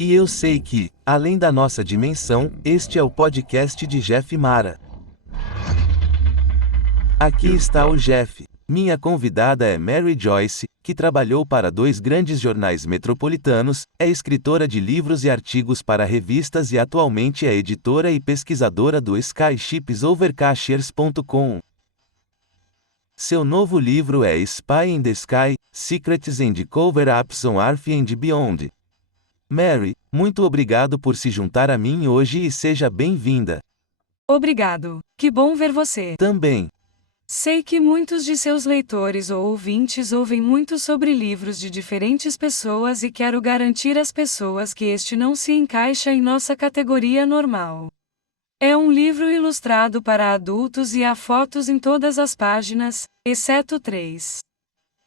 E eu sei que, além da nossa dimensão, este é o podcast de Jeff Mara. Aqui está o Jeff. Minha convidada é Mary Joyce, que trabalhou para 2 grandes jornais metropolitanos, é escritora de livros e artigos para revistas e atualmente é editora e pesquisadora do SkyShipsOvercashers.com. Seu novo livro é Spy in the Sky: Secrets and Cover-Ups on Earth and Beyond. Mary, muito obrigado por se juntar a mim hoje e seja bem-vinda. Obrigado. Que bom ver você. Também. Sei que muitos de seus leitores ou ouvintes ouvem muito sobre livros de diferentes pessoas e quero garantir às pessoas que este não se encaixa em nossa categoria normal. É um livro ilustrado para adultos e há fotos em todas as páginas, exceto 3.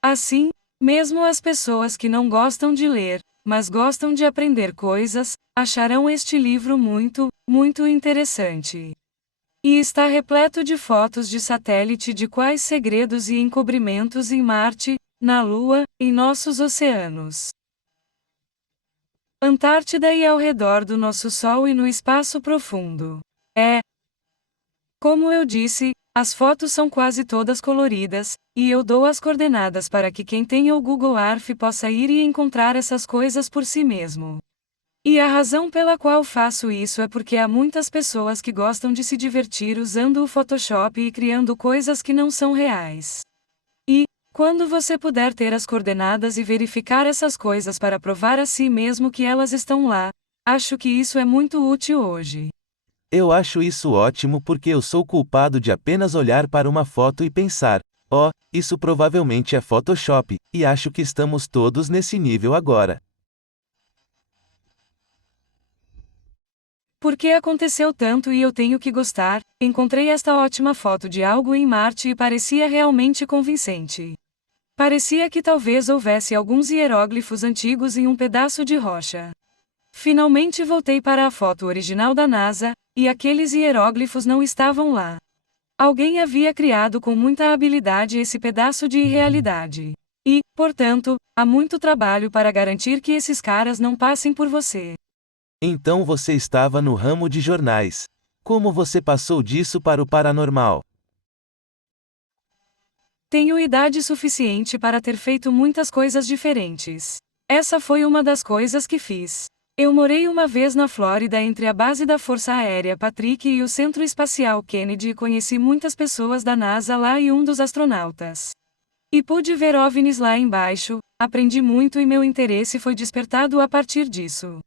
Assim, mesmo as pessoas que não gostam de ler, mas gostam de aprender coisas, acharão este livro muito, muito interessante. E está repleto de fotos de satélite de quais segredos e encobrimentos em Marte, na Lua, em nossos oceanos, Antártida e ao redor do nosso Sol e no espaço profundo. Como eu disse, as fotos são quase todas coloridas, e eu dou as coordenadas para que quem tenha o Google Earth possa ir e encontrar essas coisas por si mesmo. E a razão pela qual faço isso é porque há muitas pessoas que gostam de se divertir usando o Photoshop e criando coisas que não são reais. E, quando você puder ter as coordenadas e verificar essas coisas para provar a si mesmo que elas estão lá, acho que isso é muito útil hoje. Eu acho isso ótimo porque eu sou culpado de apenas olhar para uma foto e pensar, isso provavelmente é Photoshop, e acho que estamos todos nesse nível agora. Porque aconteceu tanto e eu tenho que gostar, encontrei esta ótima foto de algo em Marte e parecia realmente convincente. Parecia que talvez houvesse alguns hieróglifos antigos em um pedaço de rocha. Finalmente voltei para a foto original da NASA, e aqueles hieróglifos não estavam lá. Alguém havia criado com muita habilidade esse pedaço de irrealidade. E, portanto, há muito trabalho para garantir que esses caras não passem por você. Então você estava no ramo de jornais. Como você passou disso para o paranormal? Tenho idade suficiente para ter feito muitas coisas diferentes. Essa foi uma das coisas que fiz. Eu morei uma vez na Flórida entre a base da Força Aérea Patrick e o Centro Espacial Kennedy e conheci muitas pessoas da NASA lá e um dos astronautas. E pude ver OVNIs lá embaixo, aprendi muito e meu interesse foi despertado a partir disso.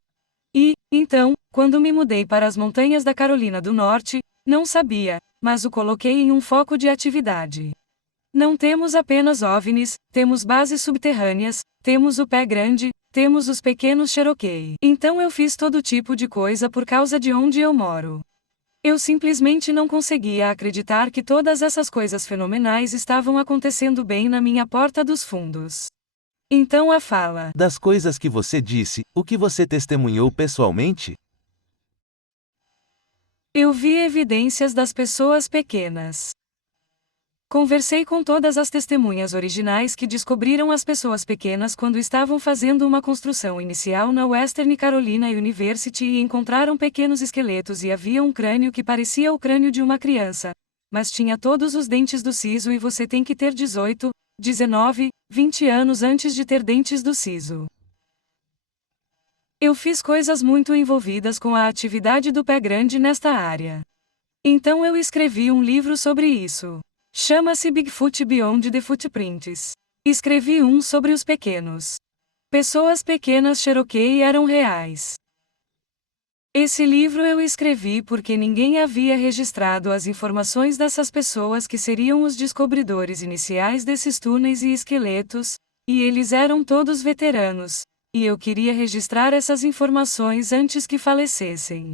E, então, quando me mudei para as montanhas da Carolina do Norte, não sabia, mas o coloquei em um foco de atividade. Não temos apenas OVNIs, temos bases subterrâneas, temos o Pé Grande, temos os pequenos Cherokee. Então eu fiz todo tipo de coisa por causa de onde eu moro. Eu simplesmente não conseguia acreditar que todas essas coisas fenomenais estavam acontecendo bem na minha porta dos fundos. Então a fala das coisas que você disse, o que você testemunhou pessoalmente? Eu vi evidências das pessoas pequenas. Conversei com todas as testemunhas originais que descobriram as pessoas pequenas quando estavam fazendo uma construção inicial na Western Carolina University e encontraram pequenos esqueletos e havia um crânio que parecia o crânio de uma criança, mas tinha todos os dentes do siso e você tem que ter 18, 19, 20 anos antes de ter dentes do siso. Eu fiz coisas muito envolvidas com a atividade do Pé Grande nesta área. Então eu escrevi um livro sobre isso. Chama-se Bigfoot Beyond the Footprints. Escrevi um sobre os pequenos. Pessoas pequenas Cherokee eram reais. Esse livro eu escrevi porque ninguém havia registrado as informações dessas pessoas que seriam os descobridores iniciais desses túneis e esqueletos, e eles eram todos veteranos, e eu queria registrar essas informações antes que falecessem.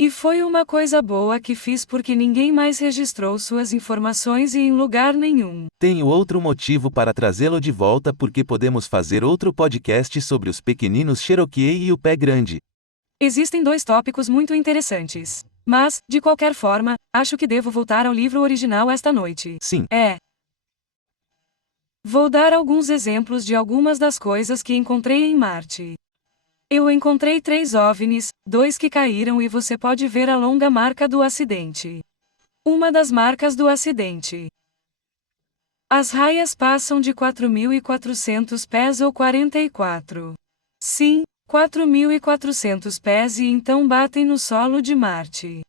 E foi uma coisa boa que fiz porque ninguém mais registrou suas informações e em lugar nenhum. Tenho outro motivo para trazê-lo de volta porque podemos fazer outro podcast sobre os pequeninos Cherokee e o Pé Grande. Existem 2 tópicos muito interessantes. Mas, de qualquer forma, acho que devo voltar ao livro original esta noite. Sim. Vou dar alguns exemplos de algumas das coisas que encontrei em Marte. Eu encontrei 3 OVNIs, 2 que caíram e você pode ver a longa marca do acidente. Uma das marcas do acidente. As raias passam de 4.400 pés ou 44. Sim, 4.400 pés e então batem no solo de Marte.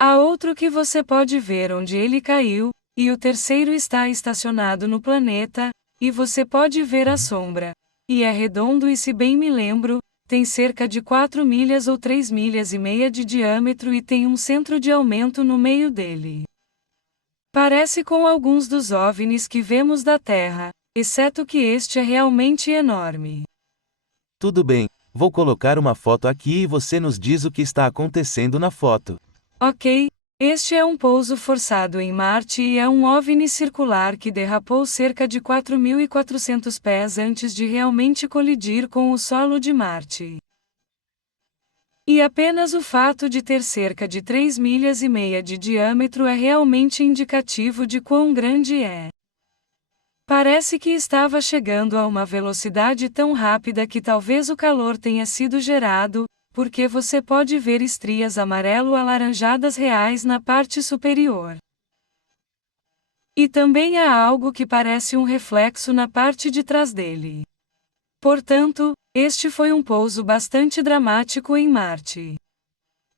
Há outro que você pode ver onde ele caiu, e o terceiro está estacionado no planeta, e você pode ver a sombra. E é redondo e se bem me lembro, tem cerca de 4 milhas ou 3 milhas e meia de diâmetro e tem um centro de aumento no meio dele. Parece com alguns dos OVNIs que vemos da Terra, exceto que este é realmente enorme. Tudo bem, vou colocar uma foto aqui e você nos diz o que está acontecendo na foto. Ok, este é um pouso forçado em Marte e é um OVNI circular que derrapou cerca de 4.400 pés antes de realmente colidir com o solo de Marte. E apenas o fato de ter cerca de 3 milhas e meia de diâmetro é realmente indicativo de quão grande é. Parece que estava chegando a uma velocidade tão rápida que talvez o calor tenha sido gerado, porque você pode ver estrias amarelo-alaranjadas reais na parte superior. E também há algo que parece um reflexo na parte de trás dele. Portanto, este foi um pouso bastante dramático em Marte.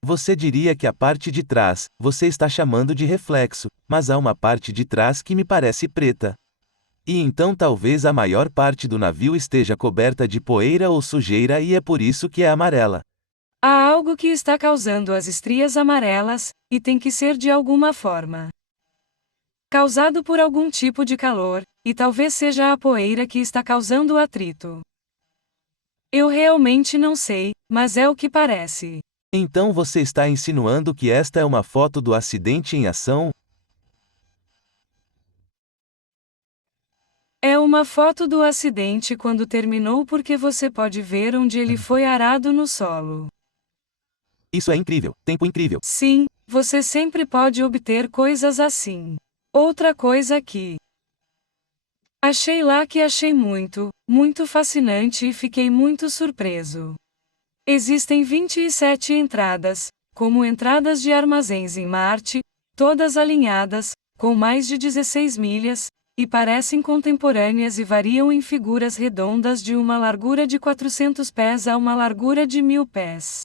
Você diria que a parte de trás, você está chamando de reflexo, mas há uma parte de trás que me parece preta. E então talvez a maior parte do navio esteja coberta de poeira ou sujeira e é por isso que é amarela. Há algo que está causando as estrias amarelas, e tem que ser de alguma forma causado por algum tipo de calor, e talvez seja a poeira que está causando o atrito. Eu realmente não sei, mas é o que parece. Então você está insinuando que esta é uma foto do acidente em ação? É uma foto do acidente quando terminou porque você pode ver onde ele foi arado no solo. Isso é incrível, tempo incrível. Sim, você sempre pode obter coisas assim. Outra coisa que achei lá que achei muito, muito fascinante e fiquei muito surpreso. Existem 27 entradas, como entradas de armazéns em Marte, todas alinhadas, com mais de 16 milhas, e parecem contemporâneas e variam em figuras redondas de uma largura de 400 pés a uma largura de 1.000 pés.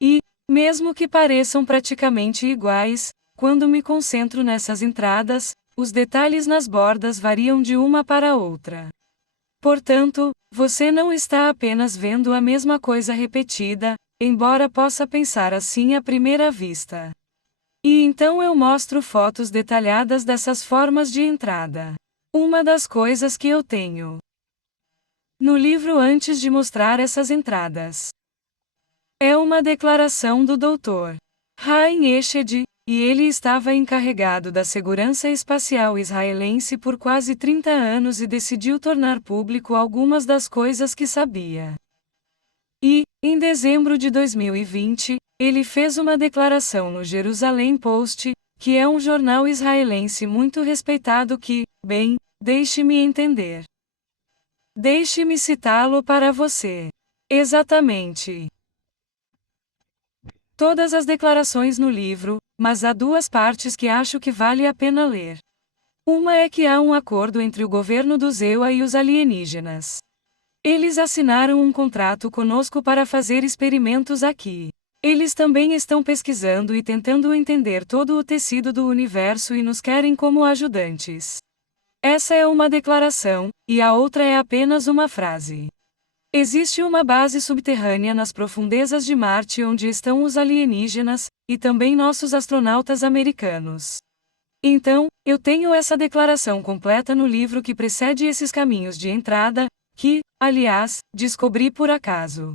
E, mesmo que pareçam praticamente iguais, quando me concentro nessas entradas, os detalhes nas bordas variam de uma para outra. Portanto, você não está apenas vendo a mesma coisa repetida, embora possa pensar assim à primeira vista. E então eu mostro fotos detalhadas dessas formas de entrada. Uma das coisas que eu tenho no livro antes de mostrar essas entradas é uma declaração do Dr. Haim Eshed, e ele estava encarregado da segurança espacial israelense por quase 30 anos e decidiu tornar público algumas das coisas que sabia. E, em dezembro de 2020, ele fez uma declaração no Jerusalém Post, que é um jornal israelense muito respeitado que, bem, deixe-me entender. Deixe-me citá-lo para você. Exatamente. Todas as declarações no livro, mas há 2 partes que acho que vale a pena ler. Uma é que há um acordo entre o governo do ZEUA e os alienígenas. Eles assinaram um contrato conosco para fazer experimentos aqui. Eles também estão pesquisando e tentando entender todo o tecido do universo e nos querem como ajudantes. Essa é uma declaração, e a outra é apenas uma frase. Existe uma base subterrânea nas profundezas de Marte onde estão os alienígenas, e também nossos astronautas americanos. Então, eu tenho essa declaração completa no livro que precede esses caminhos de entrada, que, aliás, descobri por acaso.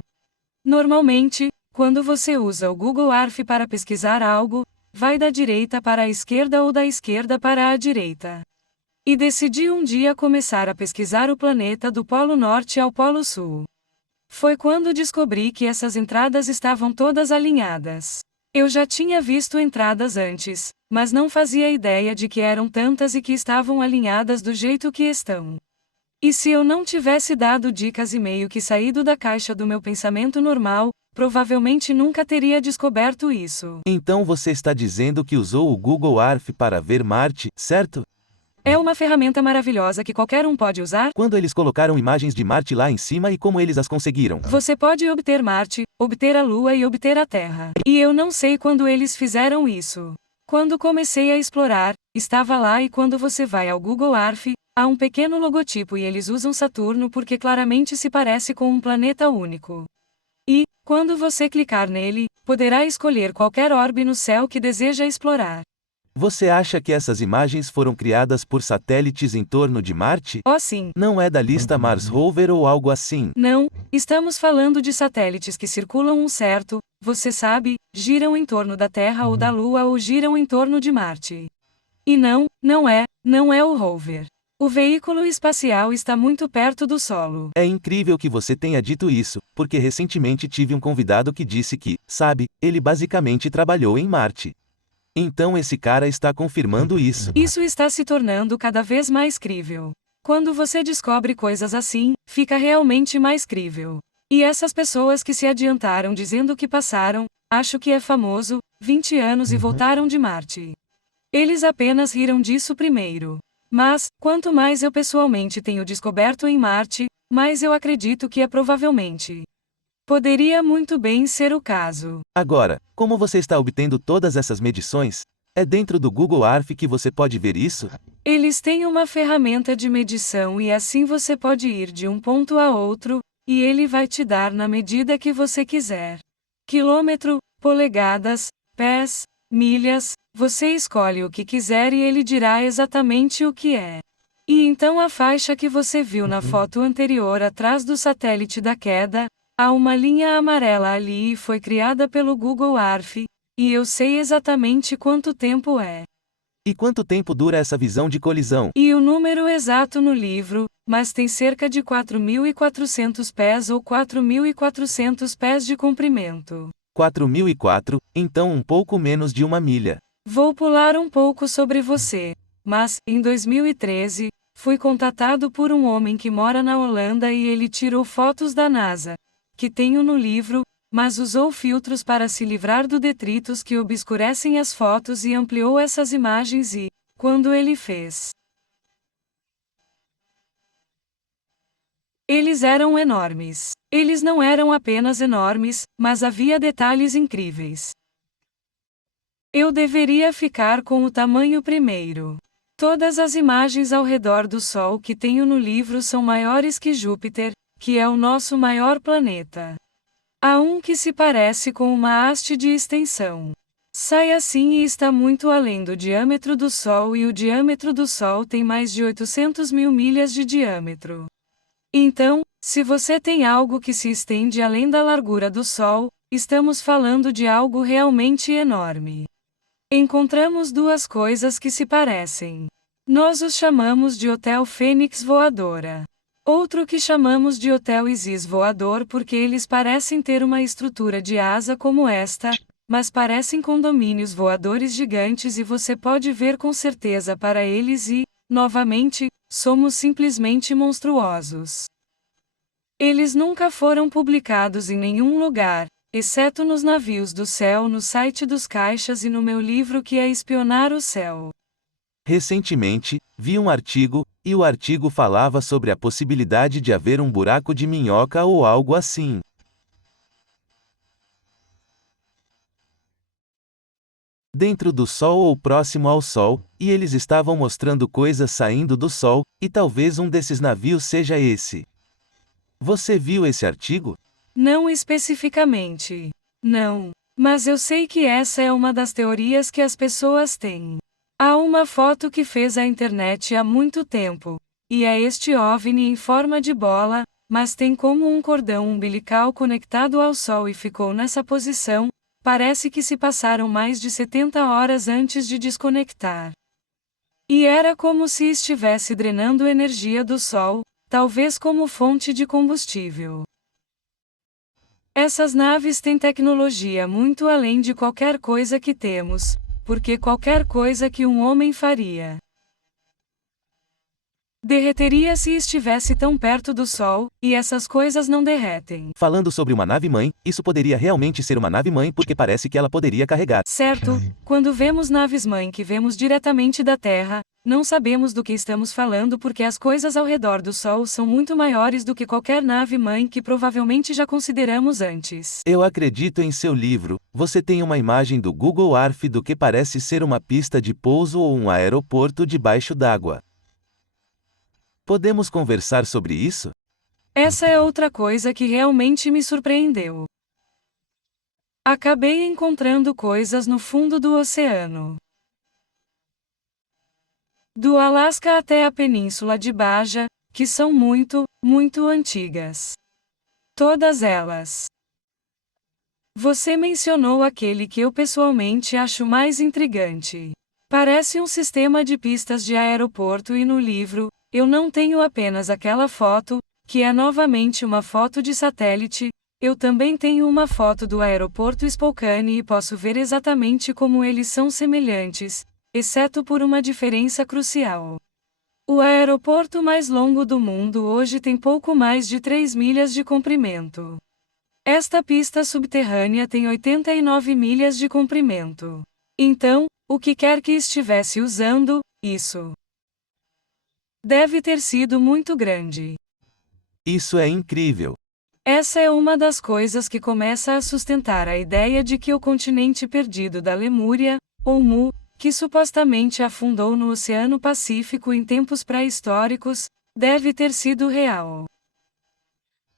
Normalmente, quando você usa o Google Earth para pesquisar algo, vai da direita para a esquerda ou da esquerda para a direita. E decidi um dia começar a pesquisar o planeta do Polo Norte ao Polo Sul. Foi quando descobri que essas entradas estavam todas alinhadas. Eu já tinha visto entradas antes, mas não fazia ideia de que eram tantas e que estavam alinhadas do jeito que estão. E se eu não tivesse dado dicas e meio que saído da caixa do meu pensamento normal, provavelmente nunca teria descoberto isso. Então você está dizendo que usou o Google Earth para ver Marte, certo? É uma ferramenta maravilhosa que qualquer um pode usar. Quando eles colocaram imagens de Marte lá em cima e como eles as conseguiram? Você pode obter Marte, obter a Lua e obter a Terra. E eu não sei quando eles fizeram isso. Quando comecei a explorar, estava lá e quando você vai ao Google Earth, há um pequeno logotipo e eles usam Saturno porque claramente se parece com um planeta único. E, quando você clicar nele, poderá escolher qualquer orbe no céu que deseja explorar. Você acha que essas imagens foram criadas por satélites em torno de Marte? Oh sim. Não é da lista Mars Rover ou algo assim? Não, estamos falando de satélites que circulam um certo, você sabe, giram em torno da Terra ou da Lua ou giram em torno de Marte. E não é o rover. O veículo espacial está muito perto do solo. É incrível que você tenha dito isso, porque recentemente tive um convidado que disse que, sabe, ele basicamente trabalhou em Marte. Então esse cara está confirmando isso. Isso está se tornando cada vez mais crível. Quando você descobre coisas assim, fica realmente mais crível. E essas pessoas que se adiantaram dizendo que passaram, acho que é famoso, 20 anos e voltaram de Marte. Eles apenas riram disso primeiro. Mas, quanto mais eu pessoalmente tenho descoberto em Marte, mais eu acredito que é provavelmente. Poderia muito bem ser o caso. Agora, como você está obtendo todas essas medições? É dentro do Google Earth que você pode ver isso? Eles têm uma ferramenta de medição e assim você pode ir de um ponto a outro, e ele vai te dar na medida que você quiser. Quilômetro, polegadas, pés, milhas, você escolhe o que quiser e ele dirá exatamente o que é. E então a faixa que você viu na foto anterior atrás do satélite da queda, há uma linha amarela ali e foi criada pelo Google Earth, e eu sei exatamente quanto tempo é. E quanto tempo dura essa visão de colisão? E o número exato no livro, mas tem cerca de 4.400 pés ou 4.400 pés de comprimento. 4004, então um pouco menos de uma milha. Vou pular um pouco sobre você. Mas, em 2013, fui contatado por um homem que mora na Holanda e ele tirou fotos da NASA, que tenho no livro, mas usou filtros para se livrar do detritos que obscurecem as fotos e ampliou essas imagens e, quando ele fez, eles eram enormes. Eles não eram apenas enormes, mas havia detalhes incríveis. Eu deveria ficar com o tamanho primeiro. Todas as imagens ao redor do Sol que tenho no livro são maiores que Júpiter, que é o nosso maior planeta. Há um que se parece com uma haste de extensão. Sai assim e está muito além do diâmetro do Sol e o diâmetro do Sol tem mais de 800 mil milhas de diâmetro. Então, se você tem algo que se estende além da largura do Sol, estamos falando de algo realmente enorme. Encontramos duas coisas que se parecem. Nós os chamamos de Hotel Fênix Voadora. Outro que chamamos de Hotel Isis Voador porque eles parecem ter uma estrutura de asa como esta, mas parecem condomínios voadores gigantes e você pode ver com certeza para eles e, novamente, somos simplesmente monstruosos. Eles nunca foram publicados em nenhum lugar, exceto nos navios do céu no site dos caixas e no meu livro que é Espionar o Céu. Recentemente, vi um artigo, e o artigo falava sobre a possibilidade de haver um buraco de minhoca ou algo assim. Dentro do Sol ou próximo ao Sol, e eles estavam mostrando coisas saindo do Sol, e talvez um desses navios seja esse. Você viu esse artigo? Não especificamente. Não. Mas eu sei que essa é uma das teorias que as pessoas têm. Há uma foto que fez a internet há muito tempo, e é este OVNI em forma de bola, mas tem como um cordão umbilical conectado ao Sol e ficou nessa posição. Parece que se passaram mais de 70 horas antes de desconectar. E era como se estivesse drenando energia do Sol, talvez como fonte de combustível. Essas naves têm tecnologia muito além de qualquer coisa que temos, porque qualquer coisa que um homem faria. Derreteria se estivesse tão perto do Sol, e essas coisas não derretem. Falando sobre uma nave-mãe, isso poderia realmente ser uma nave-mãe porque parece que ela poderia carregar. Certo, quando vemos naves-mãe que vemos diretamente da Terra, não sabemos do que estamos falando porque as coisas ao redor do Sol são muito maiores do que qualquer nave-mãe que provavelmente já consideramos antes. Eu acredito em seu livro. Você tem uma imagem do Google Earth do que parece ser uma pista de pouso ou um aeroporto debaixo d'água. Podemos conversar sobre isso? Essa é outra coisa que realmente me surpreendeu. Acabei encontrando coisas no fundo do oceano. Do Alasca até a Península de Baja, que são muito, muito antigas. Todas elas. Você mencionou aquele que eu pessoalmente acho mais intrigante. Parece um sistema de pistas de aeroporto e no livro, eu não tenho apenas aquela foto, que é novamente uma foto de satélite, eu também tenho uma foto do aeroporto Spokane e posso ver exatamente como eles são semelhantes, exceto por uma diferença crucial. O aeroporto mais longo do mundo hoje tem pouco mais de 3 milhas de comprimento. Esta pista subterrânea tem 89 milhas de comprimento. Então, o que quer que estivesse usando, isso deve ter sido muito grande. Isso é incrível. Essa é uma das coisas que começa a sustentar a ideia de que o continente perdido da Lemúria, ou Mu, que supostamente afundou no Oceano Pacífico em tempos pré-históricos, deve ter sido real.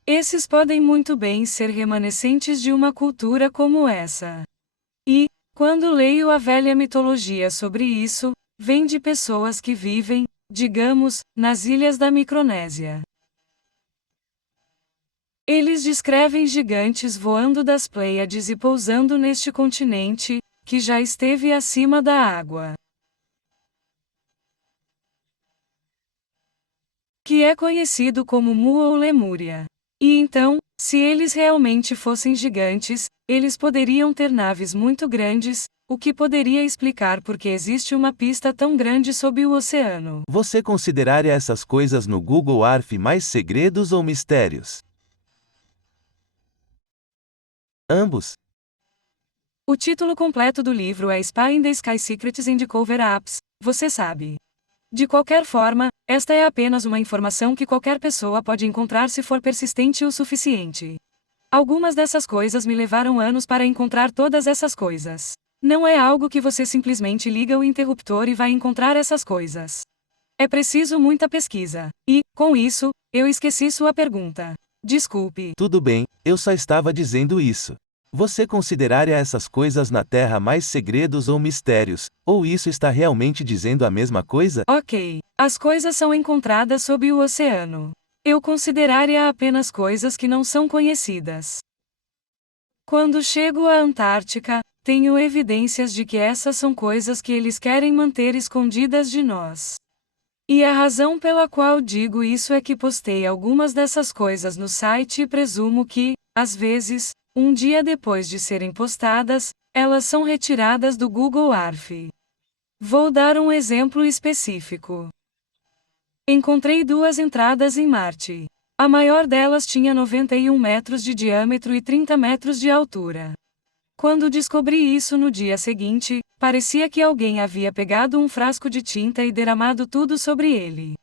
Esses podem muito bem ser remanescentes de uma cultura como essa. E, quando leio a velha mitologia sobre isso, vem de pessoas que vivem, digamos, nas ilhas da Micronésia. Eles descrevem gigantes voando das Pleiades e pousando neste continente, que já esteve acima da água. Que é conhecido como Mu ou Lemúria. E então, se eles realmente fossem gigantes, eles poderiam ter naves muito grandes, o que poderia explicar por que existe uma pista tão grande sob o oceano. Você consideraria essas coisas no Google Earth mais segredos ou mistérios? Ambos. O título completo do livro é Spy in the Sky Secrets and Cover-Ups, você sabe. De qualquer forma, esta é apenas uma informação que qualquer pessoa pode encontrar se for persistente o suficiente. Algumas dessas coisas me levaram anos para encontrar todas essas coisas. Não é algo que você simplesmente liga o interruptor e vai encontrar essas coisas. É preciso muita pesquisa. E, com isso, eu esqueci sua pergunta. Desculpe. Tudo bem, eu só estava dizendo isso. Você consideraria essas coisas na Terra mais segredos ou mistérios, ou isso está realmente dizendo a mesma coisa? Ok. As coisas são encontradas sob o oceano. Eu consideraria apenas coisas que não são conhecidas. Quando chego à Antártica, tenho evidências de que essas são coisas que eles querem manter escondidas de nós. E a razão pela qual digo isso é que postei algumas dessas coisas no site e presumo que, às vezes, um dia depois de serem postadas, elas são retiradas do Google Earth. Vou dar um exemplo específico. Encontrei duas entradas em Marte. A maior delas tinha 91 metros de diâmetro e 30 metros de altura. Quando descobri isso no dia seguinte, parecia que alguém havia pegado um frasco de tinta e derramado tudo sobre ele.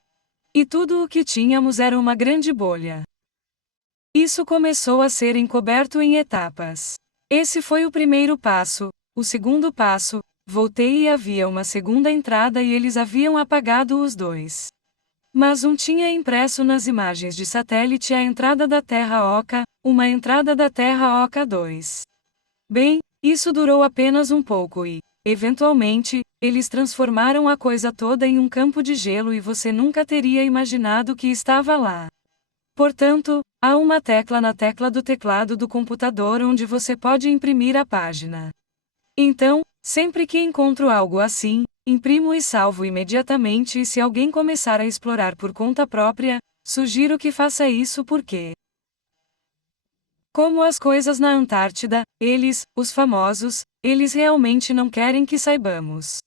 E tudo o que tínhamos era uma grande bolha. Isso começou a ser encoberto em etapas. Esse foi o primeiro passo. O segundo passo, voltei e havia uma segunda entrada e eles haviam apagado os dois. Mas um tinha impresso nas imagens de satélite a entrada da Terra Oca, uma entrada da Terra Oca 2. Bem, isso durou apenas um pouco e, eventualmente, eles transformaram a coisa toda em um campo de gelo e você nunca teria imaginado que estava lá. Portanto, há uma tecla na tecla do teclado do computador onde você pode imprimir a página. Então, sempre que encontro algo assim, imprimo e salvo imediatamente e se alguém começar a explorar por conta própria, sugiro que faça isso porque como as coisas na Antártida, eles, os famosos, eles realmente não querem que saibamos.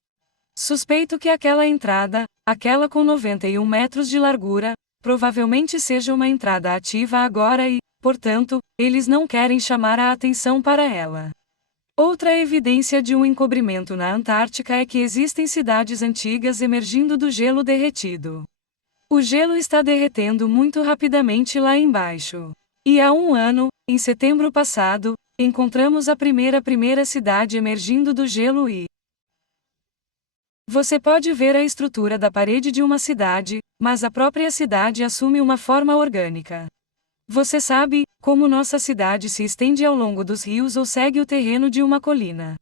Suspeito que aquela entrada, aquela com 91 metros de largura, provavelmente seja uma entrada ativa agora e, portanto, eles não querem chamar a atenção para ela. Outra evidência de um encobrimento na Antártica é que existem cidades antigas emergindo do gelo derretido. O gelo está derretendo muito rapidamente lá embaixo. E há um ano, em setembro passado, encontramos a primeira cidade emergindo do gelo e você pode ver a estrutura da parede de uma cidade, mas a própria cidade assume uma forma orgânica. Você sabe, como nossa cidade se estende ao longo dos rios ou segue o terreno de uma colina.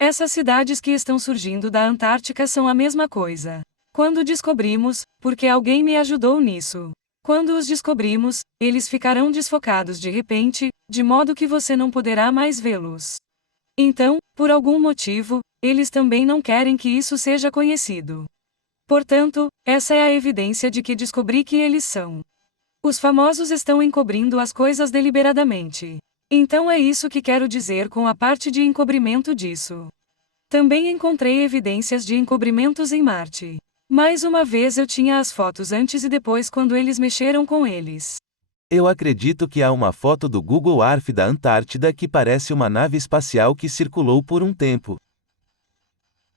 Essas cidades que estão surgindo da Antártica são a mesma coisa. Quando descobrimos, porque alguém me ajudou nisso. Quando os descobrimos, eles ficarão desfocados de repente, de modo que você não poderá mais vê-los. Então, por algum motivo, eles também não querem que isso seja conhecido. Portanto, essa é a evidência de que descobri que eles são. Os famosos estão encobrindo as coisas deliberadamente. Então é isso que quero dizer com a parte de encobrimento disso. Também encontrei evidências de encobrimentos em Marte. Mais uma vez eu tinha as fotos antes e depois quando eles mexeram com eles. Eu acredito que há uma foto do Google Earth da Antártida que parece uma nave espacial que circulou por um tempo.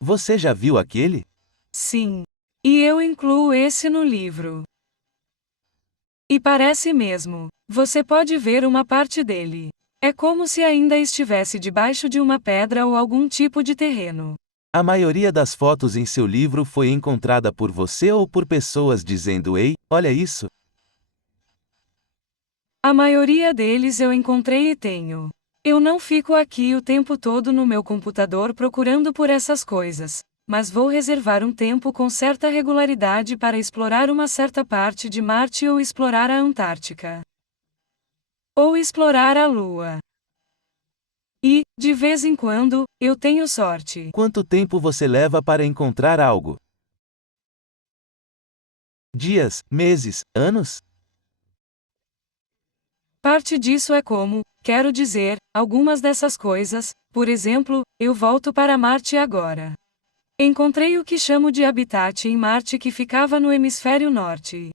Você já viu aquele? Sim. E eu incluo esse no livro. E parece mesmo. Você pode ver uma parte dele. É como se ainda estivesse debaixo de uma pedra ou algum tipo de terreno. A maioria das fotos em seu livro foi encontrada por você ou por pessoas dizendo: "Ei, olha isso"? A maioria deles eu encontrei e tenho. Eu não fico aqui o tempo todo no meu computador procurando por essas coisas, mas vou reservar um tempo com certa regularidade para explorar uma certa parte de Marte ou explorar a Antártica. Ou explorar a Lua. E, de vez em quando, eu tenho sorte. Quanto tempo você leva para encontrar algo? Dias, meses, anos? Parte disso é como, quero dizer, algumas dessas coisas, por exemplo, eu volto para Marte agora. Encontrei o que chamo de habitat em Marte que ficava no hemisfério norte.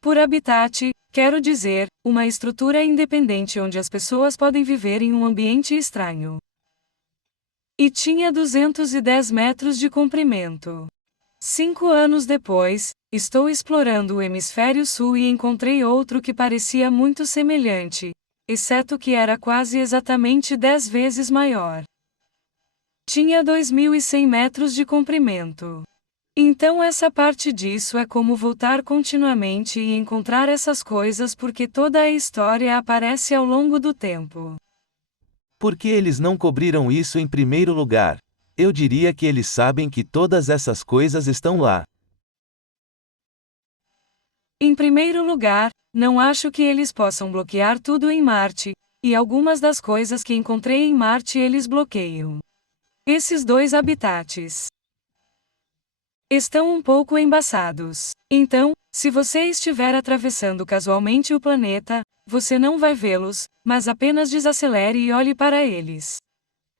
Por habitat, quero dizer, uma estrutura independente onde as pessoas podem viver em um ambiente estranho. E tinha 210 metros de comprimento. 5 anos depois, estou explorando o hemisfério sul e encontrei outro que parecia muito semelhante, exceto que era quase exatamente 10 vezes maior. Tinha 2.100 metros de comprimento. Então essa parte disso é como voltar continuamente e encontrar essas coisas porque toda a história aparece ao longo do tempo. Por que eles não cobriram isso em primeiro lugar? Eu diria que eles sabem que todas essas coisas estão lá. Em primeiro lugar, não acho que eles possam bloquear tudo em Marte, e algumas das coisas que encontrei em Marte eles bloqueiam. Esses dois habitats estão um pouco embaçados. Então, se você estiver atravessando casualmente o planeta, você não vai vê-los, mas apenas desacelere e olhe para eles.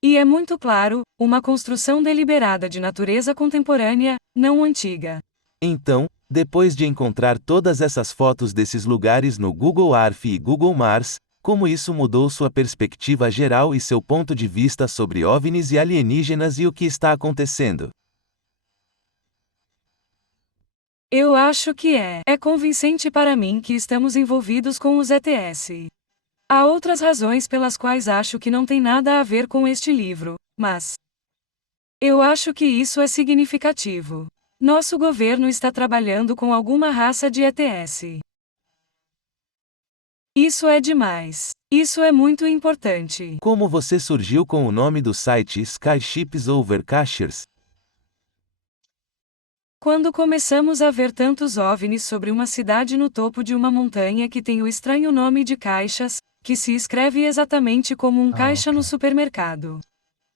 E é muito claro, uma construção deliberada de natureza contemporânea, não antiga. Então, depois de encontrar todas essas fotos desses lugares no Google Earth e Google Mars, como isso mudou sua perspectiva geral e seu ponto de vista sobre OVNIs e alienígenas e o que está acontecendo? Eu acho que é convincente para mim que estamos envolvidos com os ETS. Há outras razões pelas quais acho que não tem nada a ver com este livro, mas eu acho que isso é significativo. Nosso governo está trabalhando com alguma raça de ETS. Isso é demais. Isso é muito importante. Como você surgiu com o nome do site Skyships Over Cachers? Quando começamos a ver tantos OVNIs sobre uma cidade no topo de uma montanha que tem o estranho nome de Caixas, que se escreve exatamente como um caixa no supermercado.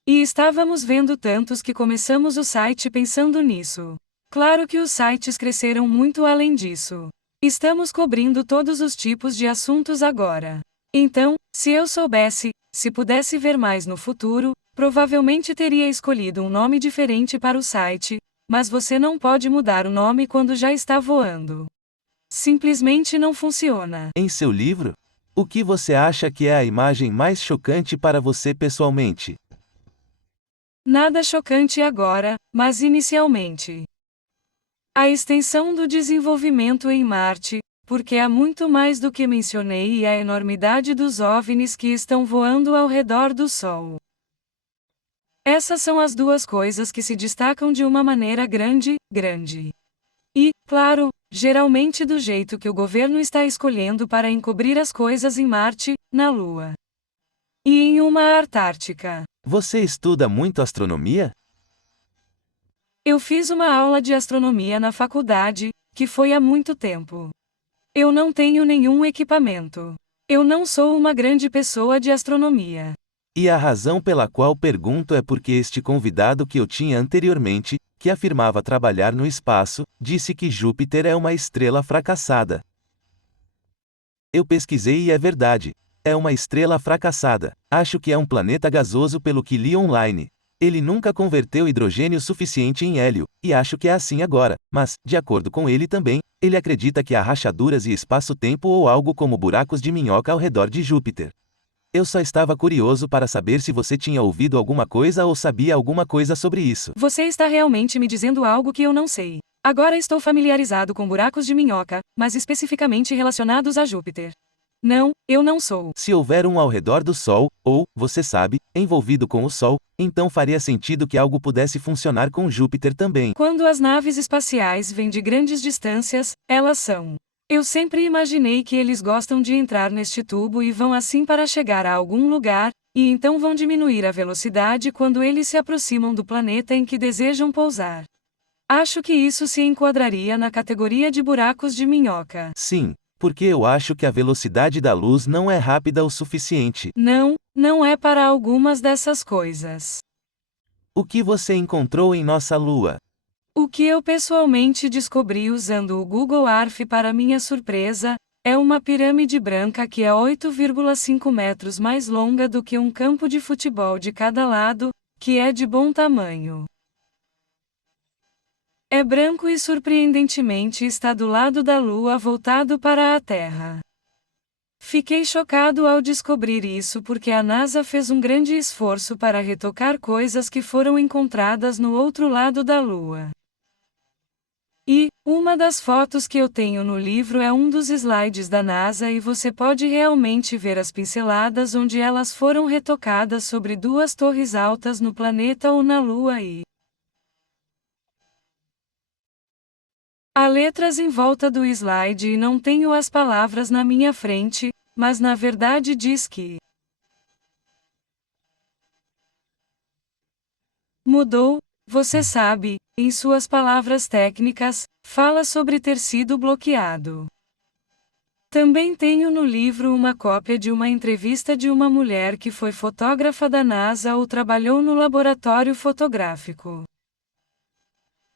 E estávamos vendo tantos que começamos o site pensando nisso. Claro que os sites cresceram muito além disso. Estamos cobrindo todos os tipos de assuntos agora. Então, se eu soubesse, se pudesse ver mais no futuro, provavelmente teria escolhido um nome diferente para o site, mas você não pode mudar o nome quando já está voando. Simplesmente não funciona. Em seu livro? O que você acha que é a imagem mais chocante para você pessoalmente? Nada chocante agora, mas inicialmente. A extensão do desenvolvimento em Marte, porque há muito mais do que mencionei, e a enormidade dos OVNIs que estão voando ao redor do Sol. Essas são as duas coisas que se destacam de uma maneira grande. E, claro, geralmente do jeito que o governo está escolhendo para encobrir as coisas em Marte, na Lua. E em uma Antártica. Você estuda muito astronomia? Eu fiz uma aula de astronomia na faculdade, que foi há muito tempo. Eu não tenho nenhum equipamento. Eu não sou uma grande pessoa de astronomia. E a razão pela qual pergunto é porque este convidado que eu tinha anteriormente, que afirmava trabalhar no espaço, disse que Júpiter é uma estrela fracassada. Eu pesquisei e é verdade. É uma estrela fracassada. Acho que é um planeta gasoso pelo que li online. Ele nunca converteu hidrogênio suficiente em hélio, e acho que é assim agora, mas, de acordo com ele também, ele acredita que há rachaduras e espaço-tempo ou algo como buracos de minhoca ao redor de Júpiter. Eu só estava curioso para saber se você tinha ouvido alguma coisa ou sabia alguma coisa sobre isso. Você está realmente me dizendo algo que eu não sei. Agora estou familiarizado com buracos de minhoca, mas especificamente relacionados a Júpiter. Não, eu não sou. Se houver um ao redor do Sol, ou, você sabe, envolvido com o Sol, então faria sentido que algo pudesse funcionar com Júpiter também. Quando as naves espaciais vêm de grandes distâncias, elas são. Eu sempre imaginei que eles gostam de entrar neste tubo e vão assim para chegar a algum lugar, e então vão diminuir a velocidade quando eles se aproximam do planeta em que desejam pousar. Acho que isso se enquadraria na categoria de buracos de minhoca. Sim, porque eu acho que a velocidade da luz não é rápida o suficiente. Não, não é para algumas dessas coisas. O que você encontrou em nossa Lua? O que eu pessoalmente descobri usando o Google Earth para minha surpresa, é uma pirâmide branca que é 8,5 metros mais longa do que um campo de futebol de cada lado, que é de bom tamanho. É branco e surpreendentemente está do lado da Lua voltado para a Terra. Fiquei chocado ao descobrir isso porque a NASA fez um grande esforço para retocar coisas que foram encontradas no outro lado da Lua. E, uma das fotos que eu tenho no livro é um dos slides da NASA e você pode realmente ver as pinceladas onde elas foram retocadas sobre duas torres altas no planeta ou na Lua e há letras em volta do slide e não tenho as palavras na minha frente, mas na verdade diz que mudou, você sabe, em suas palavras técnicas, fala sobre ter sido bloqueado. Também tenho no livro uma cópia de uma entrevista de uma mulher que foi fotógrafa da NASA ou trabalhou no laboratório fotográfico.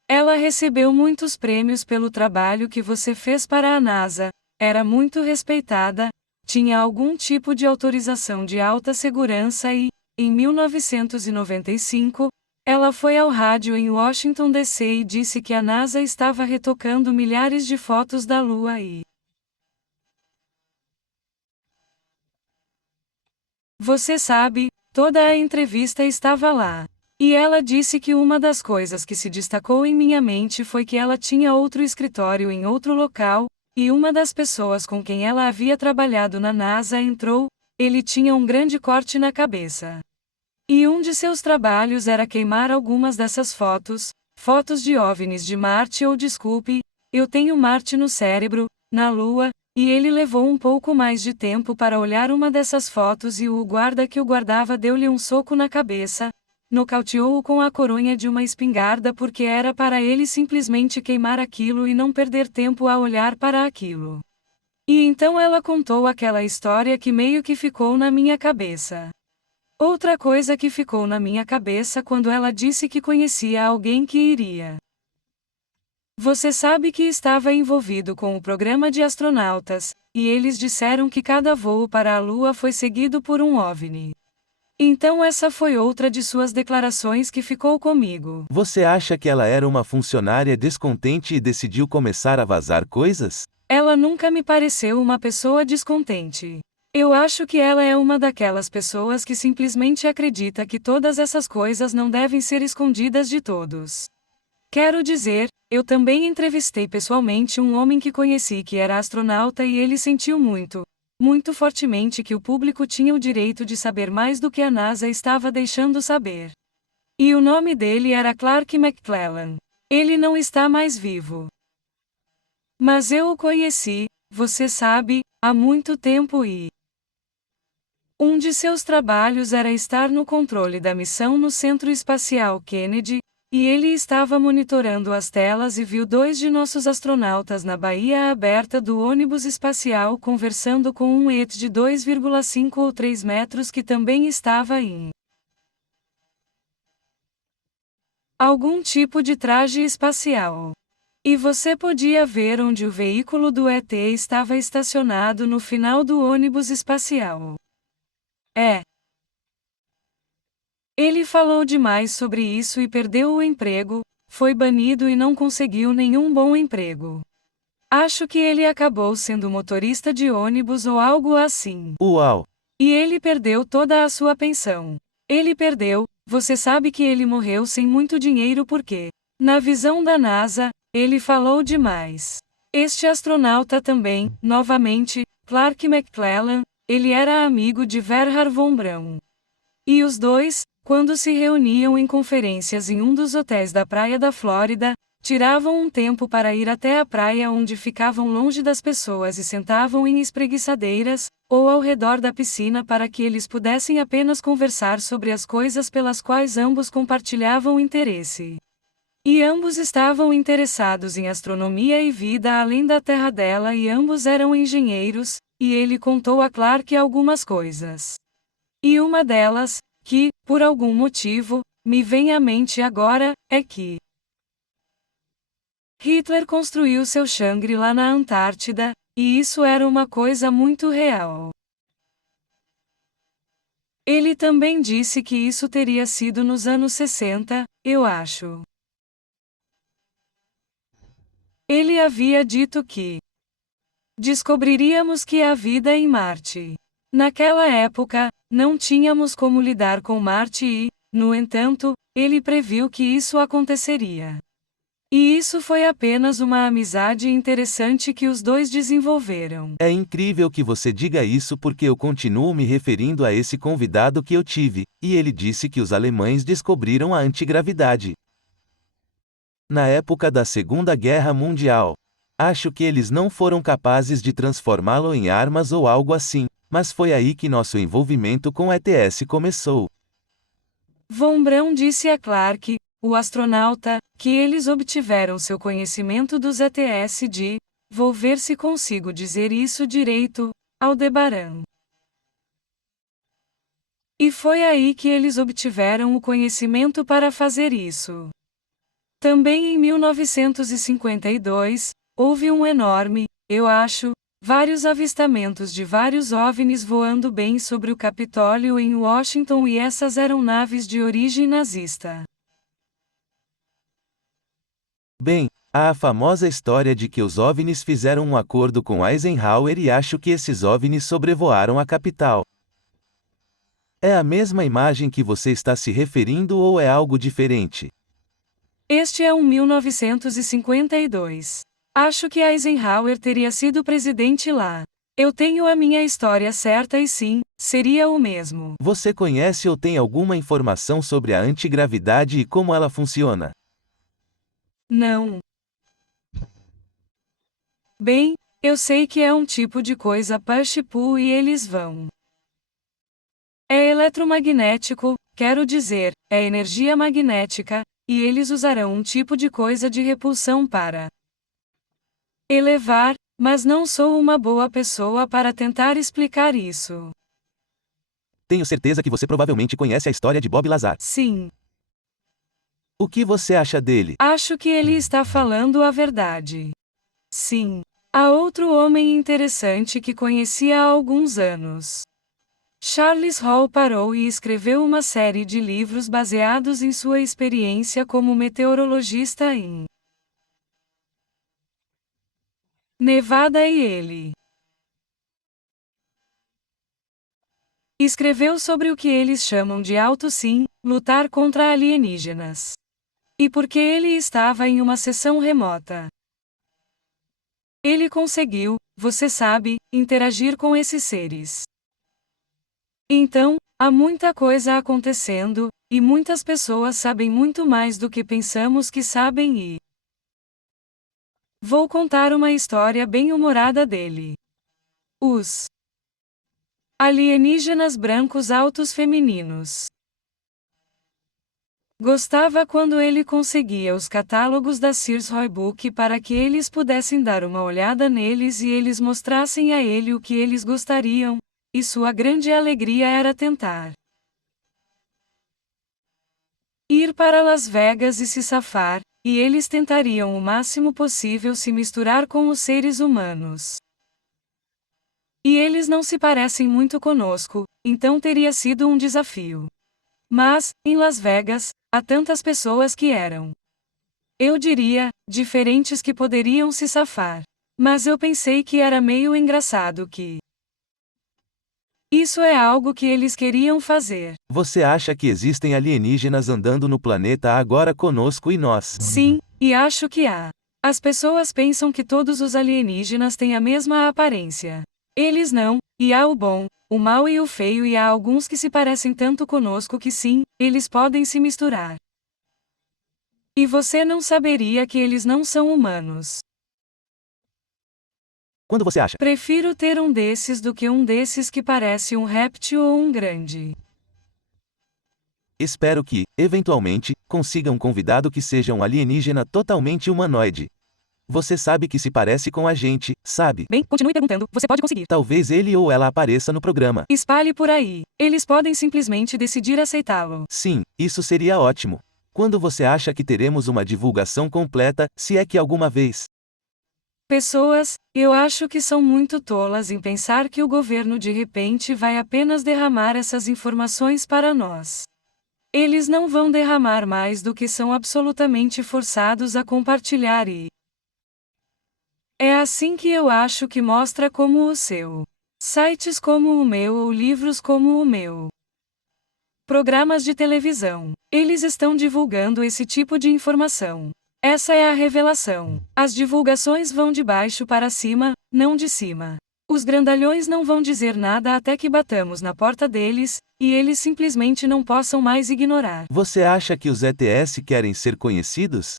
Ela recebeu muitos prêmios pelo trabalho que você fez para a NASA, era muito respeitada, tinha algum tipo de autorização de alta segurança e, em 1995, ela foi ao rádio em Washington DC e disse que a NASA estava retocando milhares de fotos da Lua e você sabe, toda a entrevista estava lá. E ela disse que uma das coisas que se destacou em minha mente foi que ela tinha outro escritório em outro local, e uma das pessoas com quem ela havia trabalhado na NASA entrou, ele tinha um grande corte na cabeça. E um de seus trabalhos era queimar algumas dessas fotos, fotos de OVNIs de Marte ou desculpe, eu tenho Marte no cérebro, na Lua, e ele levou um pouco mais de tempo para olhar uma dessas fotos e o guarda que o guardava deu-lhe um soco na cabeça, nocauteou-o com a coronha de uma espingarda porque era para ele simplesmente queimar aquilo e não perder tempo a olhar para aquilo. E então ela contou aquela história que meio que ficou na minha cabeça. Outra coisa que ficou na minha cabeça quando ela disse que conhecia alguém que iria. Você sabe que estava envolvido com o programa de astronautas, e eles disseram que cada voo para a Lua foi seguido por um OVNI. Então essa foi outra de suas declarações que ficou comigo. Você acha que ela era uma funcionária descontente e decidiu começar a vazar coisas? Ela nunca me pareceu uma pessoa descontente. Eu acho que ela é uma daquelas pessoas que simplesmente acredita que todas essas coisas não devem ser escondidas de todos. Quero dizer, eu também entrevistei pessoalmente um homem que conheci que era astronauta e ele sentiu muito fortemente que o público tinha o direito de saber mais do que a NASA estava deixando saber. E o nome dele era Clark McClellan. Ele não está mais vivo. Mas eu o conheci, você sabe, há muito tempo e um de seus trabalhos era estar no controle da missão no Centro Espacial Kennedy, e ele estava monitorando as telas e viu dois de nossos astronautas na baía aberta do ônibus espacial conversando com um ET de 2,5 ou 3 metros que também estava em algum tipo de traje espacial. E você podia ver onde o veículo do ET estava estacionado no final do ônibus espacial. Ele falou demais sobre isso e perdeu o emprego, foi banido e não conseguiu nenhum bom emprego. Acho que ele acabou sendo motorista de ônibus ou algo assim. Uau! E ele perdeu toda a sua pensão. Ele perdeu, você sabe que ele morreu sem muito dinheiro porque, na visão da NASA, ele falou demais. Este astronauta também, novamente, Clark McClellan, ele era amigo de Wernher von Braun. E os dois, quando se reuniam em conferências em um dos hotéis da praia da Flórida, tiravam um tempo para ir até a praia onde ficavam longe das pessoas e sentavam em espreguiçadeiras, ou ao redor da piscina para que eles pudessem apenas conversar sobre as coisas pelas quais ambos compartilhavam interesse. E ambos estavam interessados em astronomia e vida além da Terra dela e ambos eram engenheiros, e ele contou a Clark algumas coisas. E uma delas, que, por algum motivo, me vem à mente agora, é que Hitler construiu seu Shangri-La na Antártida, e isso era uma coisa muito real. Ele também disse que isso teria sido nos anos 60, eu acho. Ele havia dito que descobriríamos que há vida em Marte. Naquela época, não tínhamos como lidar com Marte e, no entanto, ele previu que isso aconteceria. E isso foi apenas uma amizade interessante que os dois desenvolveram. É incrível que você diga isso porque eu continuo me referindo a esse convidado que eu tive, e ele disse que os alemães descobriram a antigravidade na época da Segunda Guerra Mundial. Acho que eles não foram capazes de transformá-lo em armas ou algo assim, mas foi aí que nosso envolvimento com o ETS começou. Von Braun disse a Clark, o astronauta, que eles obtiveram seu conhecimento dos ETS de, vou ver se consigo dizer isso direito, Aldebaran. E foi aí que eles obtiveram o conhecimento para fazer isso. Também em 1952, houve um enorme, eu acho, vários avistamentos de vários OVNIs voando bem sobre o Capitólio em Washington e essas eram naves de origem nazista. Bem, há a famosa história de que os OVNIs fizeram um acordo com Eisenhower e acho que esses OVNIs sobrevoaram a capital. É a mesma imagem que você está se referindo ou é algo diferente? Este é um 1952. Acho que Eisenhower teria sido presidente lá. Eu tenho a minha história certa e sim, seria o mesmo. Você conhece ou tem alguma informação sobre a antigravidade e como ela funciona? Não. Bem, eu sei que é um tipo de coisa push-pull e eles vão. É eletromagnético, quero dizer, é energia magnética, e eles usarão um tipo de coisa de repulsão para elevar, mas não sou uma boa pessoa para tentar explicar isso. Tenho certeza que você provavelmente conhece a história de Bob Lazar. Sim. O que você acha dele? Acho que ele está falando a verdade. Sim. Há outro homem interessante que conheci há alguns anos. Charles Hall parou e escreveu uma série de livros baseados em sua experiência como meteorologista em Nevada e ele escreveu sobre o que eles chamam de alto sim, lutar contra alienígenas. E porque ele estava em uma sessão remota. Ele conseguiu, você sabe, interagir com esses seres. Então, há muita coisa acontecendo, e muitas pessoas sabem muito mais do que pensamos que sabem e vou contar uma história bem humorada dele. Os alienígenas brancos altos femininos. Gostava quando ele conseguia os catálogos da Sears Roebuck para que eles pudessem dar uma olhada neles e eles mostrassem a ele o que eles gostariam, e sua grande alegria era tentar ir para Las Vegas e se safar, e eles tentariam o máximo possível se misturar com os seres humanos. E eles não se parecem muito conosco, então teria sido um desafio. Mas, em Las Vegas, há tantas pessoas que eram, eu diria, diferentes que poderiam se safar. Mas eu pensei que era meio engraçado que isso é algo que eles queriam fazer. Você acha que existem alienígenas andando no planeta agora conosco e nós? Sim, e acho que há. As pessoas pensam que todos os alienígenas têm a mesma aparência. Eles não, e há o bom, o mau e o feio, e há alguns que se parecem tanto conosco que sim, eles podem se misturar. E você não saberia que eles não são humanos. Quando você acha? Prefiro ter um desses do que um desses que parece um réptil ou um grande. Espero que, eventualmente, consiga um convidado que seja um alienígena totalmente humanoide. Você sabe que se parece com a gente, sabe? Bem, continue perguntando, você pode conseguir. Talvez ele ou ela apareça no programa. Espalhe por aí. Eles podem simplesmente decidir aceitá-lo. Sim, isso seria ótimo. Quando você acha que teremos uma divulgação completa, se é que alguma vez? Pessoas, eu acho que são muito tolas em pensar que o governo de repente vai apenas derramar essas informações para nós. Eles não vão derramar mais do que são absolutamente forçados a compartilhar e é assim que eu acho que mostra como o seu. Sites como o meu ou livros como o meu. Programas de televisão. Eles estão divulgando esse tipo de informação. Essa é a revelação. As divulgações vão de baixo para cima, não de cima. Os grandalhões não vão dizer nada até que batamos na porta deles, e eles simplesmente não possam mais ignorar. Você acha que os ETS querem ser conhecidos?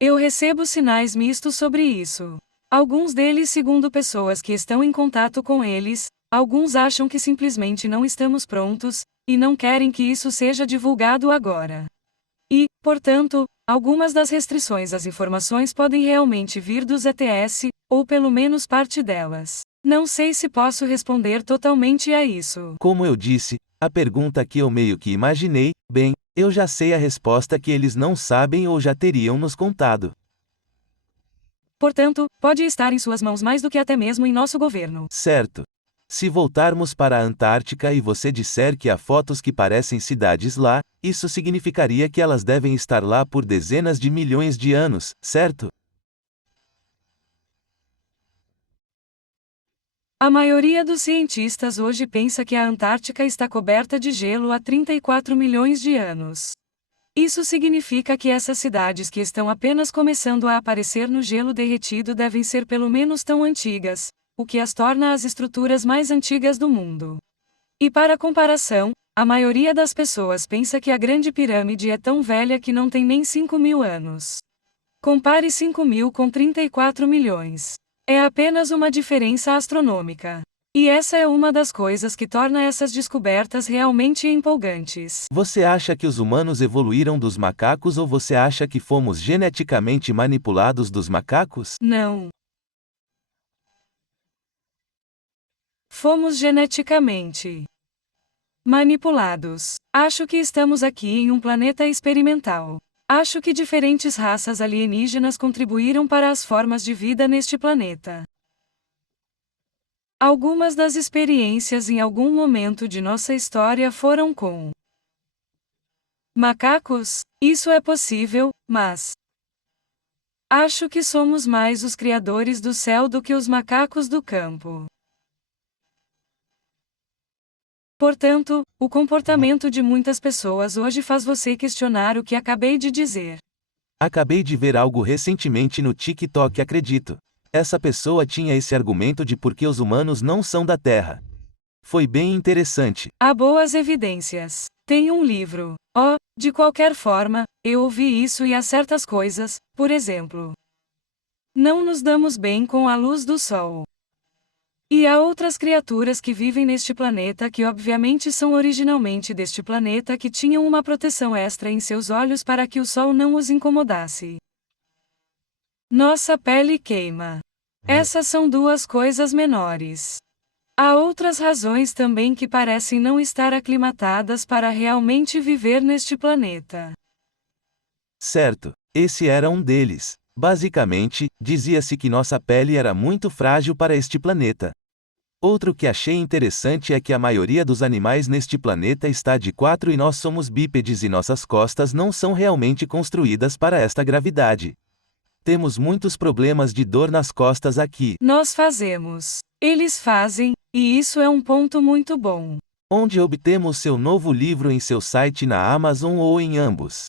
Eu recebo sinais mistos sobre isso. Alguns deles, segundo pessoas que estão em contato com eles, alguns acham que simplesmente não estamos prontos, e não querem que isso seja divulgado agora. E, portanto, algumas das restrições às informações podem realmente vir dos ETS, ou pelo menos parte delas. Não sei se posso responder totalmente a isso. Como eu disse, a pergunta que eu meio que imaginei, bem, eu já sei a resposta que eles não sabem ou já teriam nos contado. Portanto, pode estar em suas mãos mais do que até mesmo em nosso governo. Certo. Se voltarmos para a Antártica e você disser que há fotos que parecem cidades lá, isso significaria que elas devem estar lá por dezenas de milhões de anos, certo? A maioria dos cientistas hoje pensa que a Antártica está coberta de gelo há 34 milhões de anos. Isso significa que essas cidades que estão apenas começando a aparecer no gelo derretido devem ser pelo menos tão antigas, o que as torna as estruturas mais antigas do mundo. E para comparação, a maioria das pessoas pensa que a Grande Pirâmide é tão velha que não tem nem 5.000 anos. Compare 5.000 com 34 milhões. É apenas uma diferença astronômica. E essa é uma das coisas que torna essas descobertas realmente empolgantes. Você acha que os humanos evoluíram dos macacos ou você acha que fomos geneticamente manipulados dos macacos? Não. Fomos geneticamente manipulados. Acho que estamos aqui em um planeta experimental. Acho que diferentes raças alienígenas contribuíram para as formas de vida neste planeta. Algumas das experiências em algum momento de nossa história foram com macacos. Isso é possível, mas acho que somos mais os criadores do céu do que os macacos do campo. Portanto, o comportamento de muitas pessoas hoje faz você questionar o que acabei de dizer. Acabei de ver algo recentemente no TikTok, acredito. Essa pessoa tinha esse argumento de por que os humanos não são da Terra. Foi bem interessante. Há boas evidências. Tem um livro. Oh, de qualquer forma, eu ouvi isso e há certas coisas, por exemplo. Não nos damos bem com a luz do sol. E há outras criaturas que vivem neste planeta que obviamente são originalmente deste planeta que tinham uma proteção extra em seus olhos para que o sol não os incomodasse. Nossa pele queima. Essas são duas coisas menores. Há outras razões também que parecem não estar aclimatadas para realmente viver neste planeta. Certo, esse era um deles. Basicamente, dizia-se que nossa pele era muito frágil para este planeta. Outro que achei interessante é que a maioria dos animais neste planeta está de 4 e nós somos bípedes e nossas costas não são realmente construídas para esta gravidade. Temos muitos problemas de dor nas costas aqui. Nós fazemos. Eles fazem, e isso é um ponto muito bom. Onde obtemos seu novo livro em seu site na Amazon ou em ambos?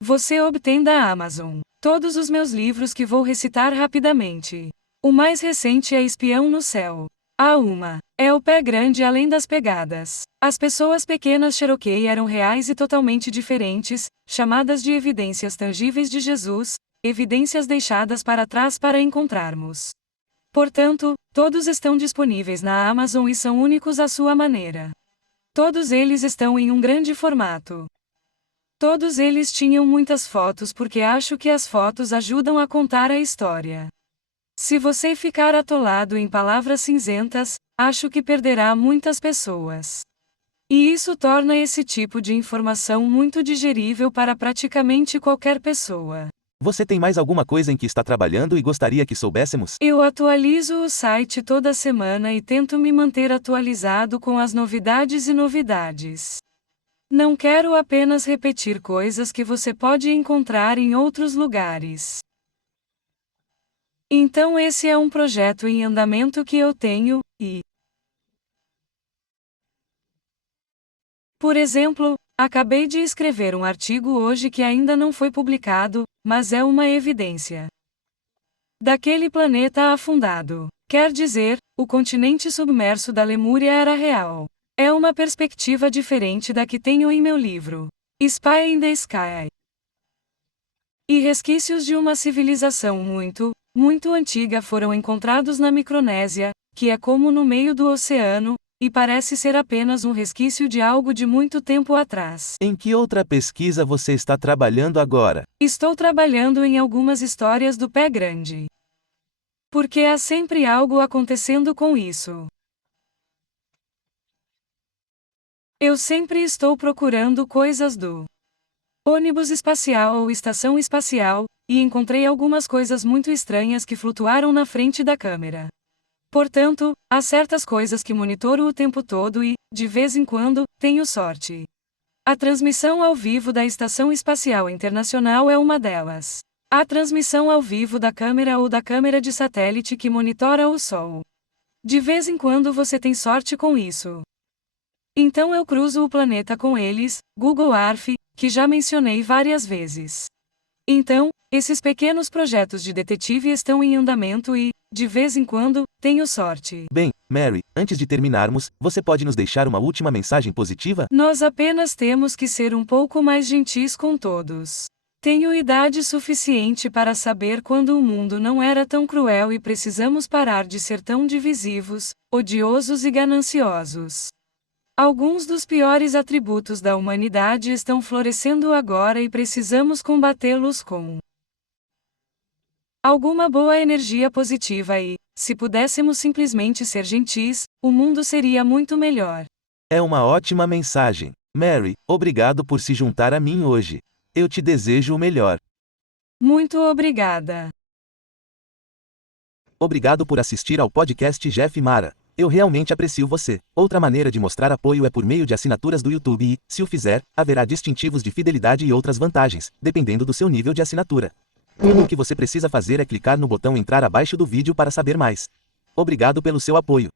Você obtém da Amazon. Todos os meus livros que vou recitar rapidamente. O mais recente é Espião no Céu. A uma. É o pé grande além das pegadas. As pessoas pequenas Cherokee eram reais e totalmente diferentes, chamadas de evidências tangíveis de Jesus, evidências deixadas para trás para encontrarmos. Portanto, todos estão disponíveis na Amazon e são únicos à sua maneira. Todos eles estão em um grande formato. Todos eles tinham muitas fotos porque acho que as fotos ajudam a contar a história. Se você ficar atolado em palavras cinzentas, acho que perderá muitas pessoas. E isso torna esse tipo de informação muito digerível para praticamente qualquer pessoa. Você tem mais alguma coisa em que está trabalhando e gostaria que soubéssemos? Eu atualizo o site toda semana e tento me manter atualizado com as novidades e novidades. Não quero apenas repetir coisas que você pode encontrar em outros lugares. Então esse é um projeto em andamento que eu tenho, e por exemplo, acabei de escrever um artigo hoje que ainda não foi publicado, mas é uma evidência daquele planeta afundado. Quer dizer, o continente submerso da Lemúria era real. É uma perspectiva diferente da que tenho em meu livro, Spy in the Sky. E resquícios de uma civilização muito antiga foram encontrados na Micronésia, que é como no meio do oceano, e parece ser apenas um resquício de algo de muito tempo atrás. Em que outra pesquisa você está trabalhando agora? Estou trabalhando em algumas histórias do pé grande. Porque há sempre algo acontecendo com isso. Eu sempre estou procurando coisas do ônibus espacial ou estação espacial, e encontrei algumas coisas muito estranhas que flutuaram na frente da câmera. Portanto, há certas coisas que monitoro o tempo todo e, de vez em quando, tenho sorte. A transmissão ao vivo da Estação Espacial Internacional é uma delas. A transmissão ao vivo da câmera ou da câmera de satélite que monitora o Sol. De vez em quando você tem sorte com isso. Então eu cruzo o planeta com eles, Google Earth, que já mencionei várias vezes. Então, esses pequenos projetos de detetive estão em andamento e, de vez em quando, tenho sorte. Bem, Mary, antes de terminarmos, você pode nos deixar uma última mensagem positiva? Nós apenas temos que ser um pouco mais gentis com todos. Tenho idade suficiente para saber quando o mundo não era tão cruel e precisamos parar de ser tão divisivos, odiosos e gananciosos. Alguns dos piores atributos da humanidade estão florescendo agora e precisamos combatê-los com alguma boa energia positiva e, se pudéssemos simplesmente ser gentis, o mundo seria muito melhor. É uma ótima mensagem. Mary, obrigado por se juntar a mim hoje. Eu te desejo o melhor. Muito obrigada. Obrigado por assistir ao podcast Jeff Mara. Eu realmente aprecio você. Outra maneira de mostrar apoio é por meio de assinaturas do YouTube e, se o fizer, haverá distintivos de fidelidade e outras vantagens, dependendo do seu nível de assinatura. Tudo o que você precisa fazer é clicar no botão entrar abaixo do vídeo para saber mais. Obrigado pelo seu apoio.